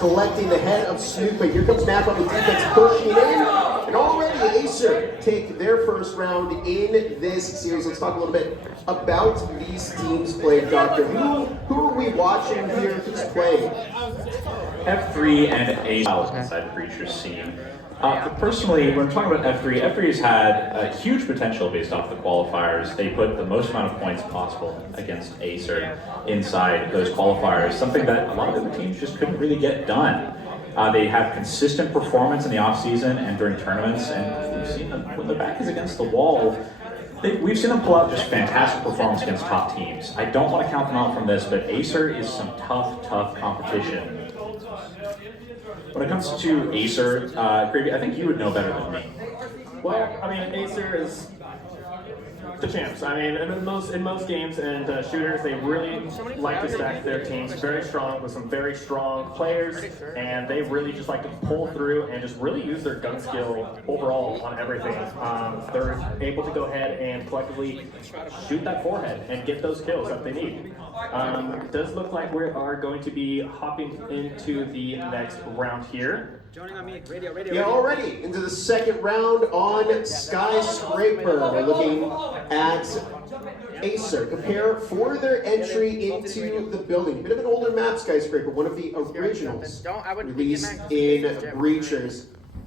collecting the head of Snoop, but here comes Mac on the defense pushing in, and already AESIR take their first round in this series. Let's talk a little bit about these teams played, Doctor. Who are we watching here? Who's playing? F3 and AESIR inside the Breachers scene. Personally, when I'm talking about F3, F3 has had a huge potential based off the qualifiers. They put the most amount of points possible against AESIR inside those qualifiers, something that a lot of the teams just couldn't really get done. They have consistent performance in the offseason and during tournaments, and we've seen them, when the back is against the wall, we've seen them pull out just fantastic performance against top teams. I don't want to count them out from this, but AESIR is some tough competition. When it comes to AESIR, Gravy, I think you would know better than me. Well, I mean, AESIR is the champs. I mean, in most games and shooters, they really like to stack their teams very strong with some very strong players, and they really just like to pull through and just really use their gun skill overall on everything. They're able to go ahead and collectively shoot that forehead and get those kills that they need. It does look like we are going to be hopping into the next round here. Joining on me, radio. Yeah, already into the second round on Skyscraper. We're looking at AESIR. Prepare for their entry into the building. Bit of an older map, Skyscraper, one of the originals released in Breachers.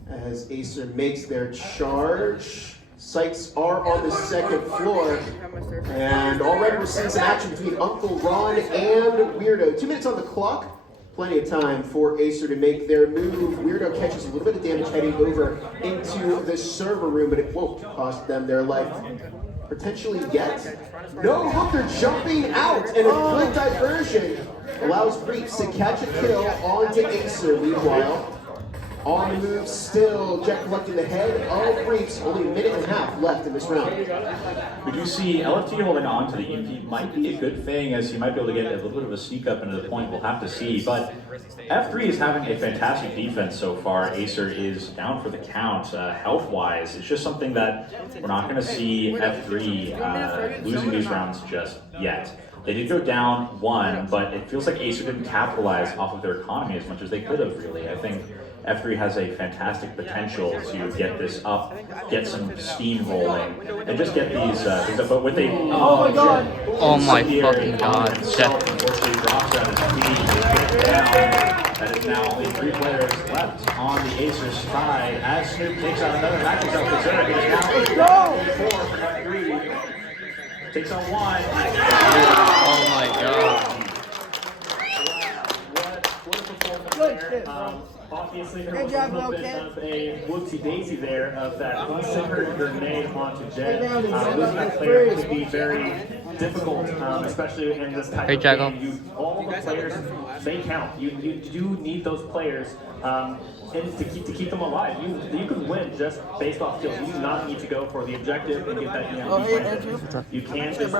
As AESIR makes their charge, sights are on the second floor, and already we're seeing some action between Uncle Ron and Weirdo. 2 minutes on the clock. Plenty of time for AESIR to make their move. Weirdo catches a little bit of damage heading over into the server room, but it won't cost them their life potentially yet. No, look, they're jumping out, and a good diversion allows Reeps to catch a kill onto AESIR. Meanwhile, on the move still, Jet collecting the head of Reeps. Only a minute and a half left in this round. We do see LFT holding on to the EMP might be a good thing, as he might be able to get a little bit of a sneak up into the point. We'll have to see. But F3 is having a fantastic defense so far. AESIR is down for the count. Health-wise, it's just something that we're not going to see F3 losing these rounds just yet. They did go down 1, but it feels like AESIR didn't capitalize off of their economy as much as they could have, really. I think F3 has a fantastic potential to get this up, get some steam rolling, and just get these things up. But with a oh my fucking god, unfortunately drops out his feet. That is now only 3 players left on the AESIR side. As Snoop takes out another match himself to Zurich, it is now 4 for F3. Takes on 1. oh my god. What a performance there. Obviously, there was a little bit of a whoopsie-daisy there of that one-second grenade onto Jet. Losing that player could be very difficult, especially in this type of game. All the players, they count. You do need those players and to keep them alive. You can win just based off kills. You do not need to go for the objective and get that EMP. You can just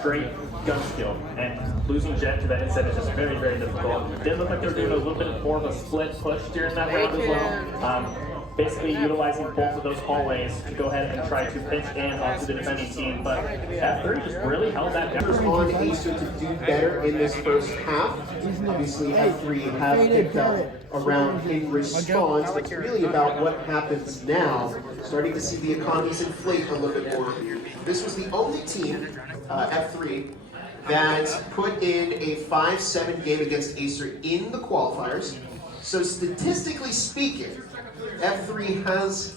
straight gun skill, and losing Jet to that instead is just very, very difficult. It did look like they were doing a little bit more of a split push during that round as well. Basically utilizing both of those hallways to go ahead and try to pitch in onto the defending team, but F3 just really held that down. On AESIR to do better in this first half. Obviously, F3 have picked up a round in response. It's really about what happens now. Starting to see the economies inflate a little bit more. This was the only team, F3, that put in a 5-7 game against AESIR in the qualifiers. So statistically speaking, F3 has,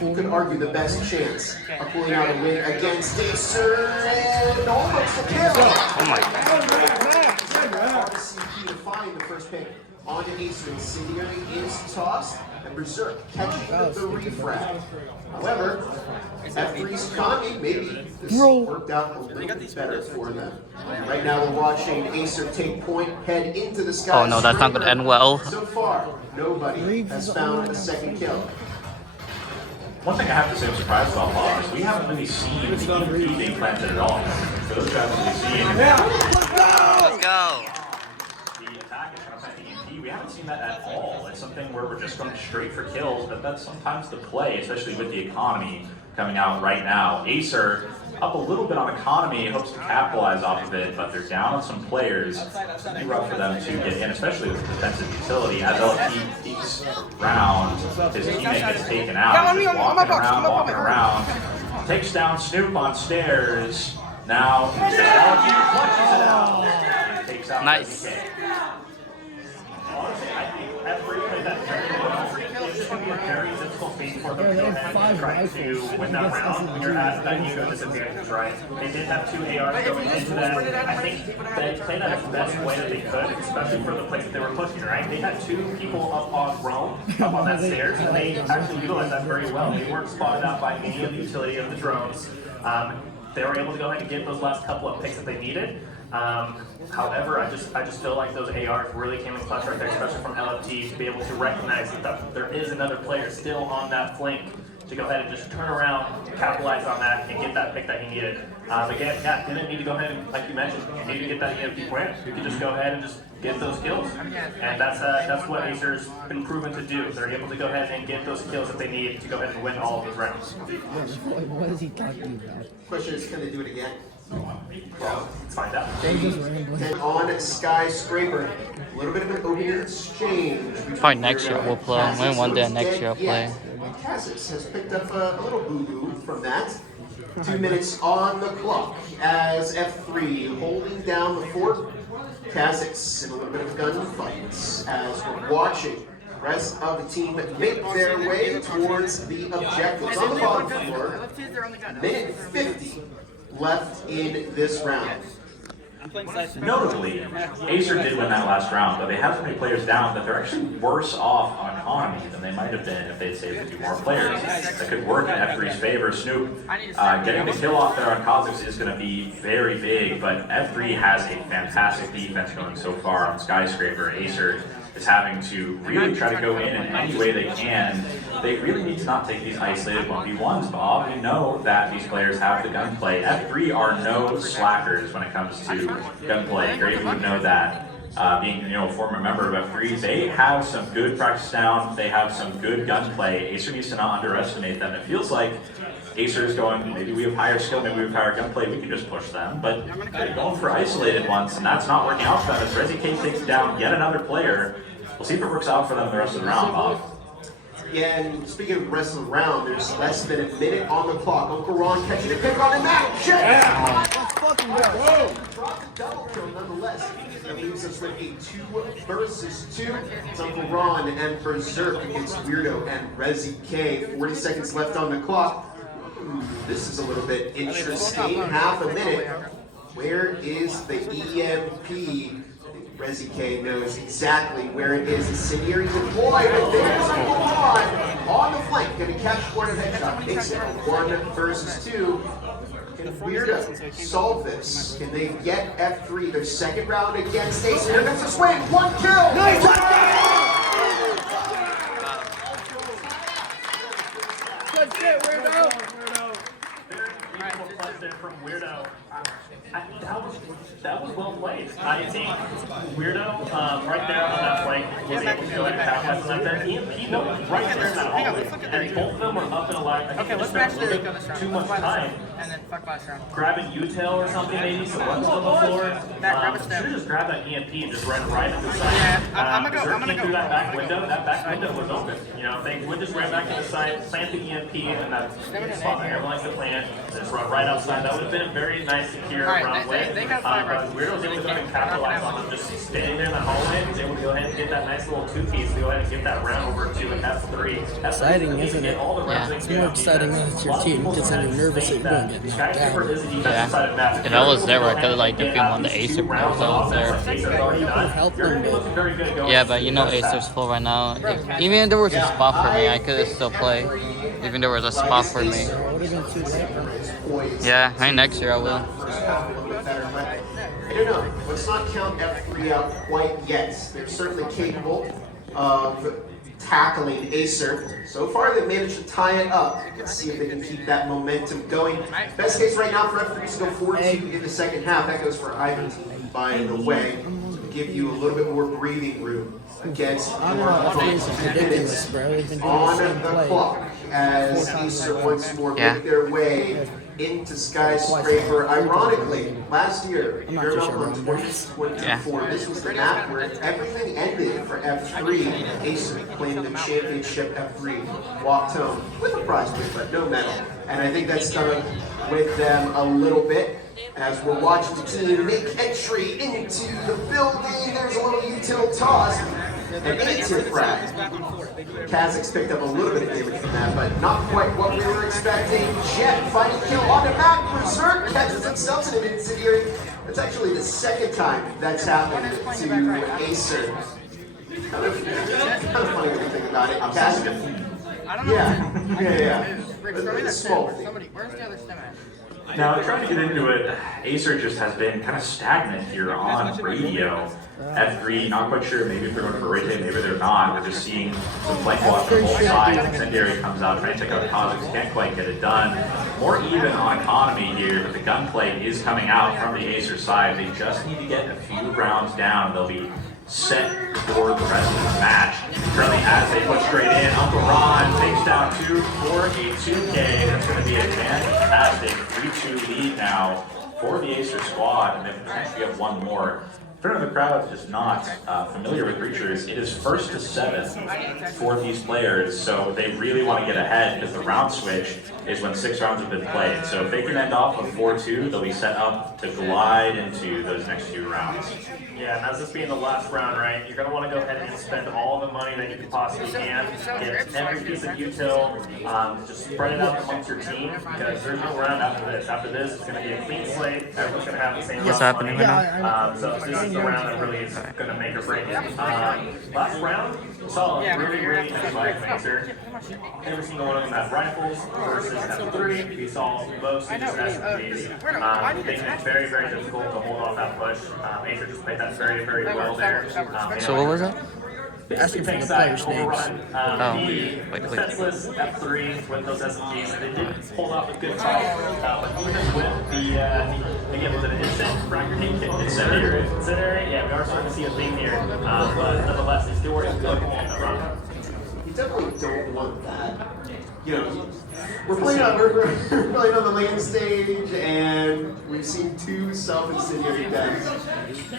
you could argue, the best chance of pulling out a win against AESIR, and almost a kill. Oh my god. RCP to find the first pick onto AESIR. Incendiary is tossed, and Berserk catching the refrag. However, F3's economy, maybe this worked out a little bit better for them. Right now we're watching AESIR take point, head into the sky. Oh no, that's not going to end well. So far, nobody has found a second kill. One thing I have to say I'm surprised about is we haven't really seen the EMP being planted at all. For those guys to be seeing Let's go. the attack and trying to plant the EMP, we haven't seen that at all. It's something where we're just going straight for kills, but that's sometimes the play, especially with the economy coming out right now. AESIR up a little bit on economy, hopes to capitalize off of it, but they're down on some players. It's going to be rough for them to get in, especially with defensive utility. As LFT peeks around, his teammate gets taken out. He's just walking around. Takes down Snoop on stairs. Now, LFT clutches it out. Takes out Nice. RZK. Honestly, I think F3 played that very well. It's just going to be a very difficult feat for them to go ahead and try to win that round when you're at that ego disadvantage, right? They did have 2 ARs going into that. I think they played that the best way that they could, especially for the place that they were pushing, right? They had 2 people up on Rome, up on that stairs, and they actually utilized that very well. They weren't spotted out by any of the utility of the drones. They were able to go ahead and get those last couple of picks that they needed. However, I just feel like those ARs really came in clutch right there, especially from LFT, to be able to recognize that there is another player still on that flank to go ahead and just turn around, capitalize on that, and get that pick that he needed. Again, yeah, didn't need to go ahead and, like you mentioned, you need to get that EMP point. You could just go ahead and just get those kills. And that's what AESIR's been proven to do. They're able to go ahead and get those kills that they need to go ahead and win all of those rounds. What is he talking about? Question is, can they do it again? Well, let's find out. And on Skyscraper, a little bit of an opening exchange. Probably next year we'll play. Maybe one day next year I'll play. Kasich has picked up a little boo-boo from that. 2 minutes on the clock as F3 holding down the fort. Kasich in a little bit of a gunfight as we're watching the rest of the team make their way towards the objectives. On the bottom floor, minute 50 left in this round. Notably, AESIR did win that last round, but they have so many players down that they're actually worse off on economy than they might have been if they'd saved a few more players. That could work in F3's favor. Snoop getting the kill off there on Kha'Zix is going to be very big, but F3 has a fantastic defense going so far on Skyscraper. AESIR is having to really try to go in any way they can. They really need to not take these isolated 1v1s, Bob. We know that these players have the gunplay. F3 are no slackers when it comes to gunplay. Gravy would know that. Being a former member of F3, they have some good practice down. They have some good gunplay. AESIR needs to not underestimate them. It feels like AESIR is going, maybe we have higher skill, maybe we have higher gunplay, we can just push them. But they're going for isolated ones, and that's not working out for them as RZK takes down yet another player. We'll see if it works out for them the rest of the round, Bob. Yeah, and speaking of the rest of the round, there's less than a minute on the clock. Uncle Ron catching a pick on the match. Yeah. Let's fucking go. Drop the double kill nonetheless. That leaves us with a 2 versus 2. It's Uncle Ron and Berserk against Weirdo and RZK. 40 seconds left on the clock. This is a little bit interesting. Half a minute. Where is the EMP? RZK knows exactly where it is. Incendiary deployed, but there's Uncle Ron on the flank. Gonna catch one headshot. Makes it 1 versus 2. Can Weirdo solve this? Can they get F3 their second round against AESIR? Here comes the swing. 1 kill. Nice. Good shit, Weirdo. Very beautiful clutch there from Weirdo. That was well played. I think Weirdo, right there on that flank, was able to go ahead and capitalize on that. EMP, though, right there in that hallway. And both of them were up and alive. I think they just spent a little bit too much time grabbing util or something, maybe, some buttons on the floor. Should have just grabbed that EMP and just ran right into the side. I'm gonna go through that back window. That back window was open. If they would just ran back to the side, plant the EMP in that spot that everyone likes to plant, just run right outside. That would have been a very nice, secure round win. Weirdo was able to go ahead and capitalize on them, just standing there in the hallway, was able to go ahead and get that nice little 2-piece to go ahead and get that round over to an F3. Exciting, isn't it? Yeah. It's more exciting when it's your team because then you're nervous that you're going to get knocked out. Yeah. If I was there, I could have defeated one of the AESIR players that was there. Help them, baby. Yeah, but AESIR's full right now. Even if there was a spot for me, I could have still played. Even if there was a spot for me. Yeah, maybe next year I will. I don't know. Let's not count F3 out quite yet. They're certainly capable of tackling AESIR. So far, they've managed to tie it up. Let's see if they can keep that momentum going. Best case right now for F3 is to go 4-2 in the second half. That goes for either team, by the way, to give you a little bit more breathing room against I don't know if this is 10 ridiculous, minutes bro. They've been doing the on same the play. clock as 4 times AESIR in a once more Yeah. make their way into Skyscraper. Ironically, last year, I'm not you're too up sure, on bro. 2024. This was the map where everything ended for F3. AESIR claiming the championship F3 walked home with a prize win, but no medal. And I think that stuck with them a little bit. As we're watching the team make entry into the building, there's a little util toss. An 8-tier frag. Kazakhs picked up a little bit of damage from that, but not quite what we were expecting. Jet fighting kill on the back. Berserk catches himself in an incendiary. That's actually the second time that's happened to AESIR. Kind of funny when you think about it. Kazakh. Yeah. It's small. Where's the other stem at? Now, trying to get into it, AESIR just has been kind of stagnant here on radio. F3, not quite sure, maybe if they're going for rotate, maybe they're not. We're just seeing some flank watch on both sides. Incendiary comes out, trying to take out Kazakhs, can't quite get it done. More even on economy here, but the gunplay is coming out from the AESIR side. They just need to get a few rounds down. They'll be set for the rest of the match. Currently, as they push straight in, Uncle Ron takes down 2 for a 2K. That's going to be a fantastic 3-2 lead now for the AESIR squad, and they potentially have one more. In front of the crowd is not familiar with creatures. It is 1st to 7th for these players, so they really want to get ahead because the round switch is when 6 rounds have been played. So if they can end off with 4-2, they'll be set up to glide into those next 2 rounds. Yeah, and as this being the last round, right, you're going to want to go ahead and spend all the money that you can possibly can. Get every piece of util, just spread it out amongst your team, because there's no round after this. After this, it's going to be a clean slate. Everyone's going to have the same What's amount of happening money. right now? So this is the round that really is going to make or break it. Last round, we saw a really heavy fight from AESIR. Every single one of them had rifles versus F3. We saw most of just SMGs. They made it very difficult to hold off that push. AESIR just played that very well there. So what was it? Asking for the players' names. Wait. Defenseless F3 with those SMGs. They did hold off a good fight, but even with the again, was it an instant fragment? Incendiary? Yeah, we are starting to see a theme here, but nonetheless, they still were able to go on the run. You definitely don't want that. You know, we're playing on the lane stage, and we've seen 2 self-incendiary deaths.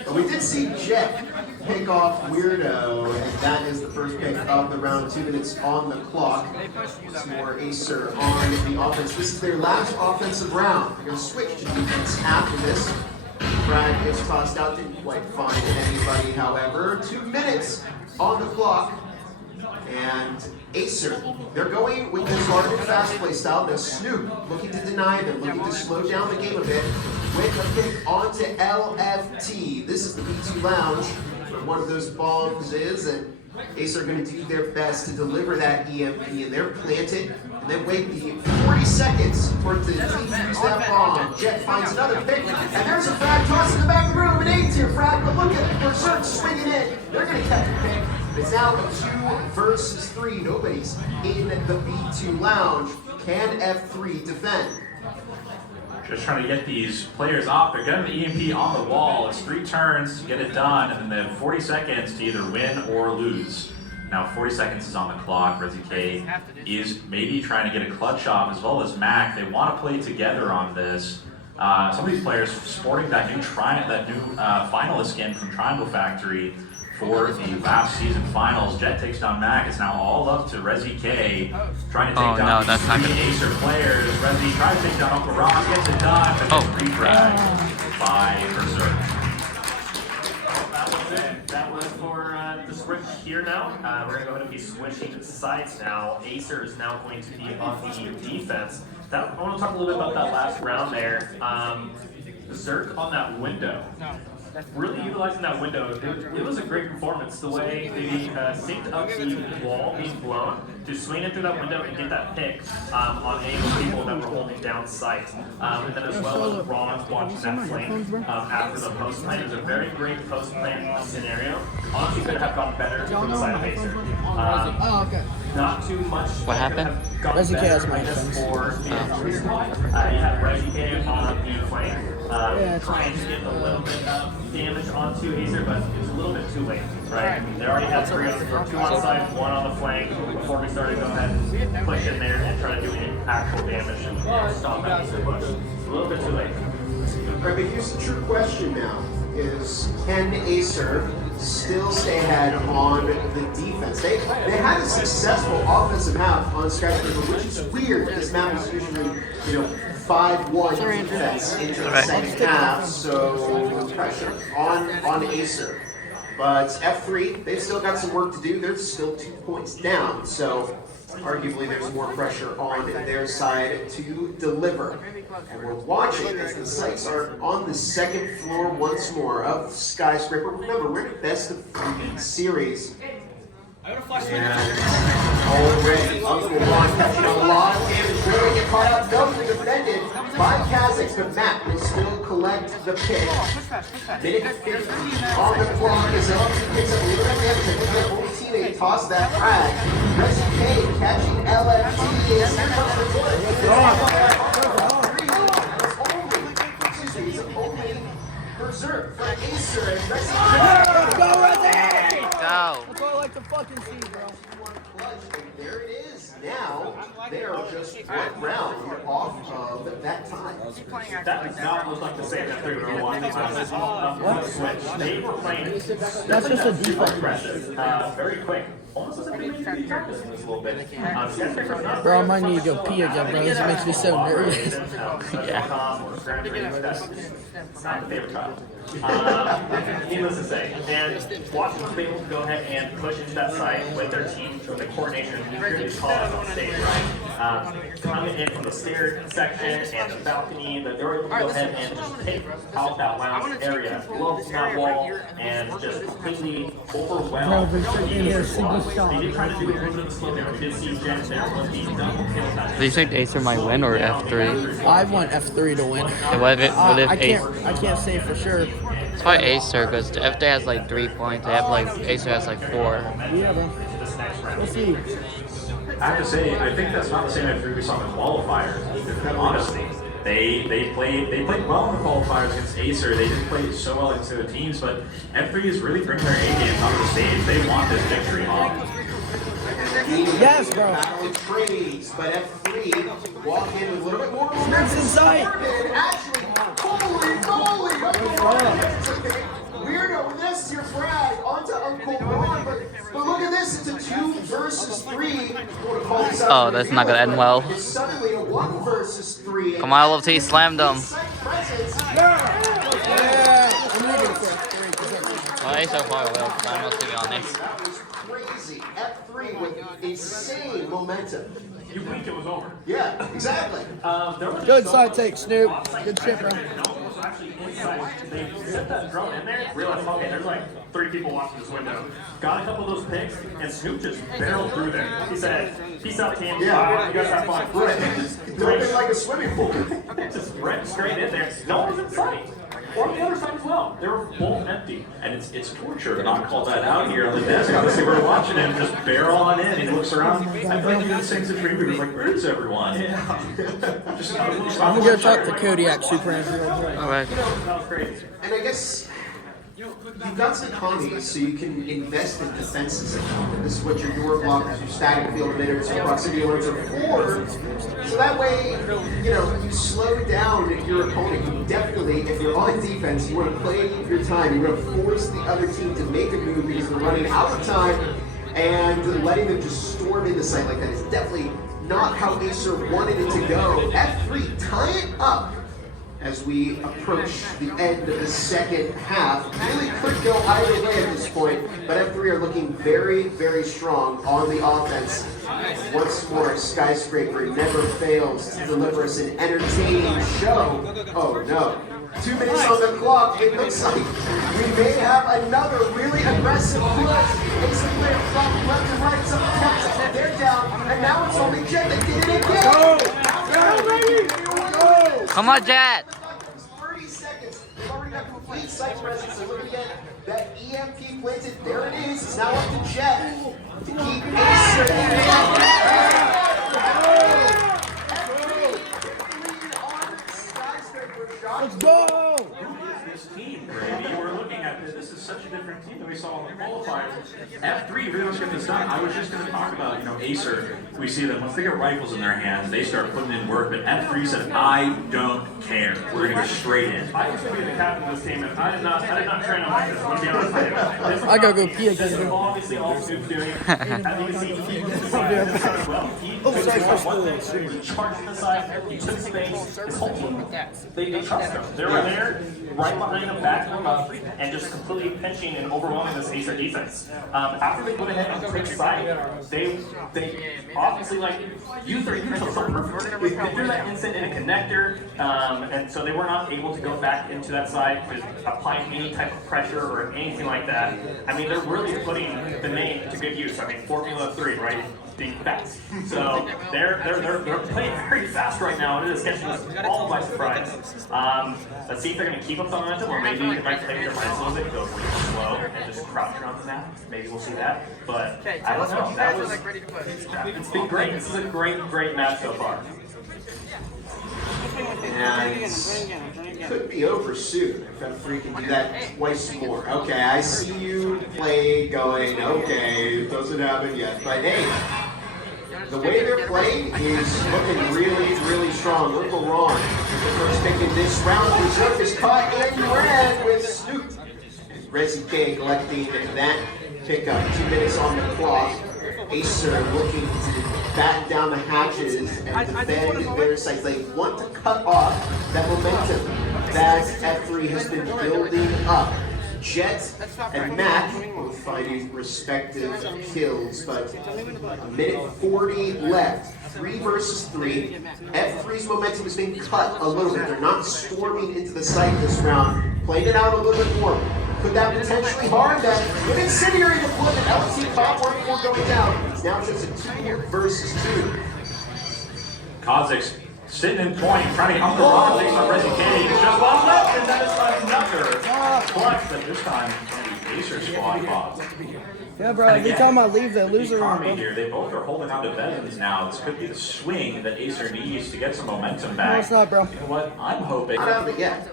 But we did see Jet pick off Weirdo, and that is the first pick of the round. 2 minutes on the clock. Some more AESIR on the offense. This is their last offensive round. They're going to switch to defense after this. Brad is tossed out, didn't quite find anybody, however. 2 minutes on the clock. And AESIR, they're going with this hard and fast play style. Now Snoop looking to deny them, looking to slow down the game a bit with a pick onto LFT. This is the B2 Lounge where one of those bombs is, and AESIR are going to do their best to deliver that EMP, and they're planted, and then wait the 40 seconds for it to defuse that bomb. Jet finds another pick, and there's a frag toss in the back of the room, an 8-tier frag, but look at Berserk swinging in. They're going to catch a pick. It's now a 2 versus 3. Nobody's in the B2 Lounge. Can F3 defend? Just trying to get these players off. They're getting the EMP on the wall. It's 3 turns to get it done, and then they have 40 seconds to either win or lose. Now 40 seconds is on the clock. Resi K is maybe trying to get a clutch off, as well as Mac. They want to play together on this. Some of these players sporting that new finalist skin from Triangle Factory for the last season finals. Jet takes down Mac. It's now all up to Resi K trying to take down that's not three good. AESIR players. Resi tries to take down Uncle Ron, gets it done, but it's refragged by Berserk. That was it. That was for the switch here now. We're going to go ahead and be switching sides now. AESIR is now going to be on the defense. I want to talk a little bit about that last round there. Berserk on that window. Really utilizing that window, it was a great performance. The way they synced up the wall being blown to swing it through that window and get that pick on any of the people that were holding down sight. And then as well as Ron watching that flank after the post plan. It was a very great post plan scenario. Honestly, could have gone better from the side of AESIR. Not too much. What happened? Resi K has my for friends. the you had Resi K on the flank. trying to get a little bit of damage onto AESIR, but it's a little bit too late, right? They already had 2 on side, 1 on the flank before we started to go ahead and push in there and try to do any actual damage and stop that AESIR push. It's a little bit too late. Right, but here's the true question now, is can AESIR still stay ahead on the defense? They had a successful offensive half on Skyscraper, which is weird. This map is usually, 5-1 defense into the second half, so pressure on AESIR. But F3, they've still got some work to do. They're still 2 points down, so arguably there's more pressure on their side to deliver. And we're watching as the sights are on the second floor once more of Skyscraper. Remember, we're in a best of 3 series. And already Uncle Ron catching a lot of damage. Really get caught out, doubly defended by Kazakhs, but Matt will still collect the pick. Minute 50 on the clock is up. He picks up a little bit of damage. Their whole teammate toss that frag. Resi K catching LFT as here comes the bullet. It's only preserved for AESIR and Resi K. Go, Resi! Go. That's what I like to fucking see, bro. And there it is. Now they are just 1 round off of that time. That does not look like the same F3 we were watching on Switch. They were playing. That's just a default. Aggressive, very quick. Almost as if they maybe be practicing this a little bit. Bro, I might need to go pee again, bro. This makes me so nervous. Yeah. Not the favorite child. Needless to say, and watching them be able to go ahead and push into that site with their team, with the coordination, really call out on stage, right? Coming in from the stair section and the balcony, that they're able to go ahead and just take out that lounge area, blow that wall, and just completely overwhelm. They did try to do a little bit of a slow down. We did see Jen there with the double kill time. Do you think AESIR might win or F3? I want F3 to win. And what if I can't say for sure. It's probably AESIR because if they has like 3 points, they have like AESIR has like 4. Yeah, bro. Let's see. I have to say, I think that's not the same F3 we saw in the qualifiers. Honestly, they played well in the qualifiers against AESIR. They didn't play so well against the other teams, but F3 is really bringing their A game onto the stage. They want this victory, huh? Yes, bro. Trades, but F3 walk in with a little bit more Snakes in sight. Actually, holy moly! Weirdo, this is your frag onto Uncle Ron, but look at this, it's a 2 versus 3. Oh, that's not gonna end well. It's suddenly a 1 versus 3. Come on, LFT, slam them. Well, AESIR probably will, but I'm not to be honest. That was crazy. F3 with insane momentum. You blinked, it was over. Yeah, exactly. Good side take, Snoop. Good shit, bro. Actually inside. They set that drone in there, realized, okay, there's like 3 people watching this window. Got a couple of those picks, and Snoop just barreled through there. He said, peace out, team. Yeah. You guys have fun. Right. Like a swimming pool. Just ran straight in there. No one was in sight. Or on the other side as well. They were both empty. And it's torture to not call that out here on the desk. Obviously, we're watching him just barrel on in, and he looks around. I think the same situation. He was like, "Where is everyone?" Just I'm gonna go talk to Kodiak Super Andrew. Alright. That was crazy. And I guess you've got some economies, so you can invest in defenses. This is what your door blockers, your static field emitters, your proximity alerts are for. So that way, you slow down your opponent. You definitely, if you're on defense, you want to play your time. You want to force the other team to make a move because they're running out of time, and letting them just storm into sight like that is definitely not how AESIR wanted it to go. F3 tie it up as we approach the end of the second half. Really could go either way at this point, but F3 are looking very, very strong on the offense. Once more, Skyscraper never fails to deliver us an entertaining show. Oh no. 2 minutes on the clock, it looks like we may have another really aggressive push. AESIR player from left to right, some attacks, they're down, and now it's only Jet that did it again! Go! Come on, Jet! 30 seconds. They've already got complete site presence. So looking at that EMP planted. There it is. It's now up to Jet to keep AESIR in the Let's go! qualifiers, F3 really wants to get this done. I was just going to talk about, AESIR. We see that once they get rifles in their hands, they start putting in work. But F3 said, I don't care. We're going to go straight in. I used to be the captain of this team, and I did not train on like this. I'm going to be honest with you. I gotta go pee again. This is obviously all Snoop's doing. As you can see, he moved the side well. He charged the side, he took space. His whole team, they trust him. They were there, right behind him, backing him up, and just completely pinching and overwhelming this AESIR defense. After they went ahead and took side, they obviously used their util so perfectly. They threw that instant in a connector, and so they were not able to go back into that side to apply any type of pressure or anything like that. I mean, they're really putting the name to good use. I mean, Formula 3, right? Being fast. So they're playing very fast right now, and it is catching us all by surprise. Let's see if they're going to keep up the momentum, or maybe they might play their minds a little bit, go really slow, and just crouch around the map. Maybe we'll see that. But I don't know. It's been great. This is a great match so far. And could be over soon if F3 can do that twice more. Okay, I see you play going, okay, it doesn't happen yet. But hey, the way they're playing is looking really strong. Look wrong. The first pick in this round, Berserk is caught in red with Snoop. Resi K collecting that pickup. 2 minutes on the clock. AESIR looking to batten down the hatches and defend their sights. They want to cut off that momentum that F3 has been building up. Jet and Mac both finding respective kills, but a minute 40 left. 3 versus 3. F3's momentum is being cut a little bit. They're not storming into the site this round. Playing it out a little bit more. Could that potentially harm that with incendiary deployment? LT top one before going down. It's now just a 2 versus 2. Kazakh's sitting in point, trying to get on the run. Takes on Resi K. He's just lost up, and that is another clutch, but this time from the AESIR squad boss. Yeah, bro, every time I leave, they lose their Army here. They both are holding on to Bevins now. This could be the swing that AESIR needs to get some momentum back. No, it's not, bro. You know what? I'm hoping. Not out of it yet.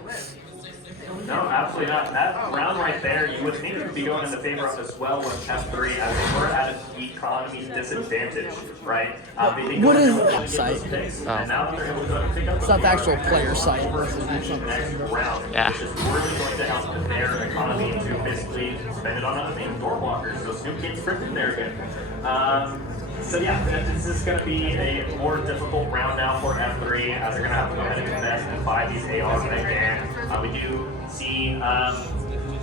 No, absolutely not. That round right there, you would think it would be going in the favor of as well with F3 as they were at an economy disadvantage, right? What is that site? And now they're able to pick up. It's not the actual player site. Next round, Yeah. which is really going to help their economy to basically spend it on other things, door blockers. So Snoop gets scripted there again. So yeah, this is going to be a more difficult round now for F3 as they're going to have to go ahead and invest and buy these ARs again. We do see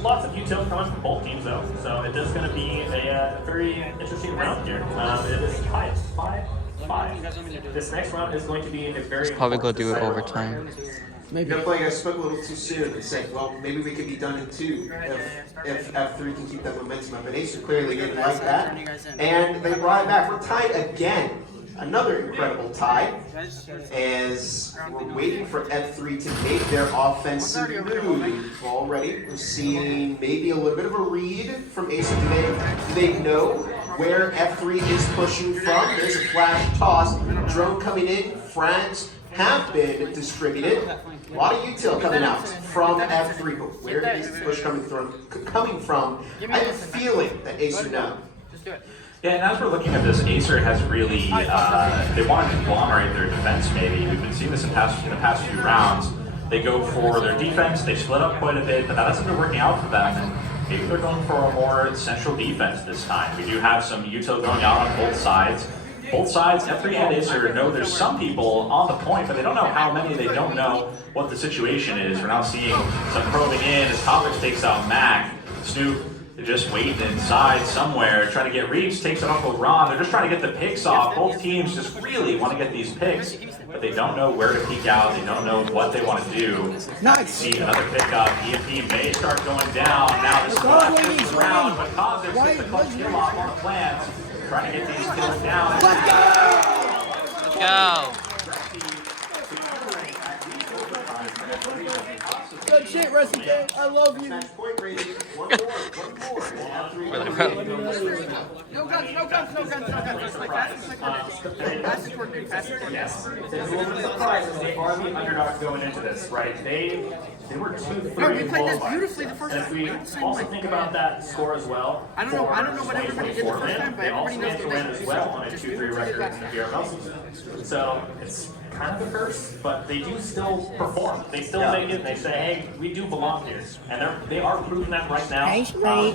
lots of utility coming from both teams though, so it is going to be a very interesting round here. It is 5-5. This next round is going to be a very Probably go do it overtime. Maybe. I feel like I spoke a little too soon and said, well, maybe we could be done in 2 if F3 can keep that momentum up. And AESIR clearly didn't like that. And they brought it back. We're tied again. Another incredible tie. As we're waiting for F3 to make their offensive move. Already we're seeing maybe a little bit of a read from AESIR. Do they know where F3 is pushing from? There's a flash toss. Drone coming in. Frags have been distributed. A lot of util coming out from F3, but where is the push coming from? I have a feeling that AESIR know. Yeah, and as we're looking at this, AESIR has really, they want to conglomerate their defense maybe. We've been seeing this in the past few rounds. They go for their defense, they split up quite a bit, but that hasn't been working out for them. And maybe they're going for a more central defense this time. We do have some util going out on both sides. Both sides, F3 and AESIR, know there's some people on the point, but they don't know how many. They don't know what the situation is. We're now seeing some probing in as Topics takes out Mac. Snoop, they're just waiting inside somewhere, trying to get reach, takes it off of Ron. They're just trying to get the picks off. Both teams just really want to get these picks, but they don't know where to peek out. They don't know what they want to do. Nice. See another pickup. EMP may start going down. Now this is the last round, but Kazakhs gets the clutch kill off on the plans. Trying to get these kills down. Let's go! Let's go! Good shit, Resi K. I love you. Match point rating. One more. No guns. Yes. It's a little bit surprised because they are the underdog going into this, right? They They were 2-3 No, we in played this qualifying. beautifully the first And if time. we We're the same also way. think about that score as well. I don't know what everybody did the first time, but They also everybody knows managed to the win best. as well on a Just 2-3 record in the VRL season. So it's kind of a curse, but they do still perform. They still make it. They say, hey, we do belong here, and they are proving that right now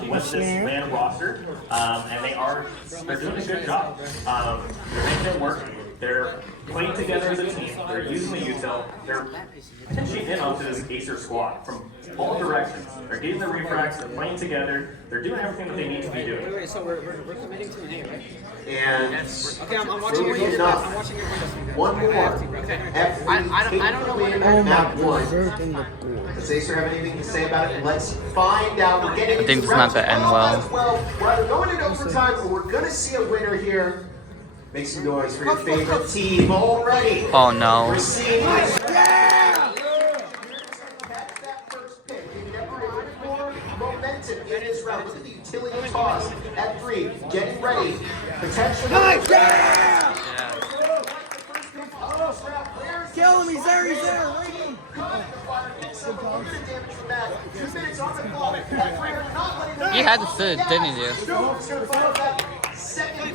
with this man roster, and they're doing a good job. They're making it work. They're playing together as a team. They're using the util. They're potentially in onto this AESIR squad from all directions. They're getting the refracts. They're playing together. They're doing everything that they need to be doing. Wait, so we're committing to an A, right? And Okay, I'm watching what you did. enough. I'm watching your videos. One more. Okay. F3 I don't know what win Oh map my one. dessert in the pool. Does AESIR have anything to say about it? Let's find out. We're getting I think into this is not round the end 12 well. as well. We're either going into overtime or we're going to see a winner here. Make some noise for your favorite team already. Oh no. We're seeing this. Yeah! Catch that first pick. Giving everyone more momentum in this round. Look at the utility toss at 3. Getting ready. Potentially. Yeah! Kill him, he's there, he's there. You had to sit, didn't you? Second